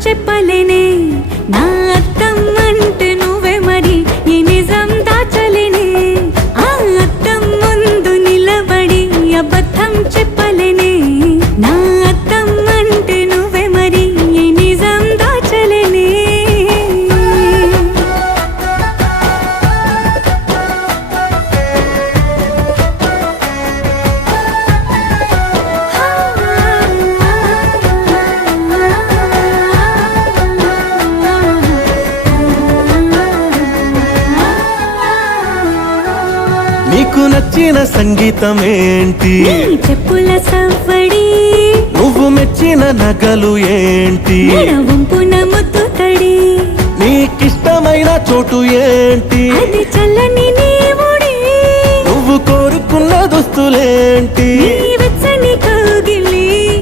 చెప్పలేనే నా అద్దం అంటే నువ్వే మరి ఈ నిజం దాచలేనే ఆ అద్దం ముందు నిలబడి అబద్ధం చెప్పలేనే నా అద్దం అంటే నువ్వే మరి ఈ నిజం దాచలేనే నీకు నచ్చిన సంగీతం ఏంటి నీ చెప్పుల సవ్వడి నువ్వు మెచ్చిన నగలు ఏంటి వంపున ముద్దు తడి నీకిష్టమైన చోటు ఏంటి అది చల్లని నీ ముడి నువ్వు కోరుకున్న దుస్తులేంటి నీ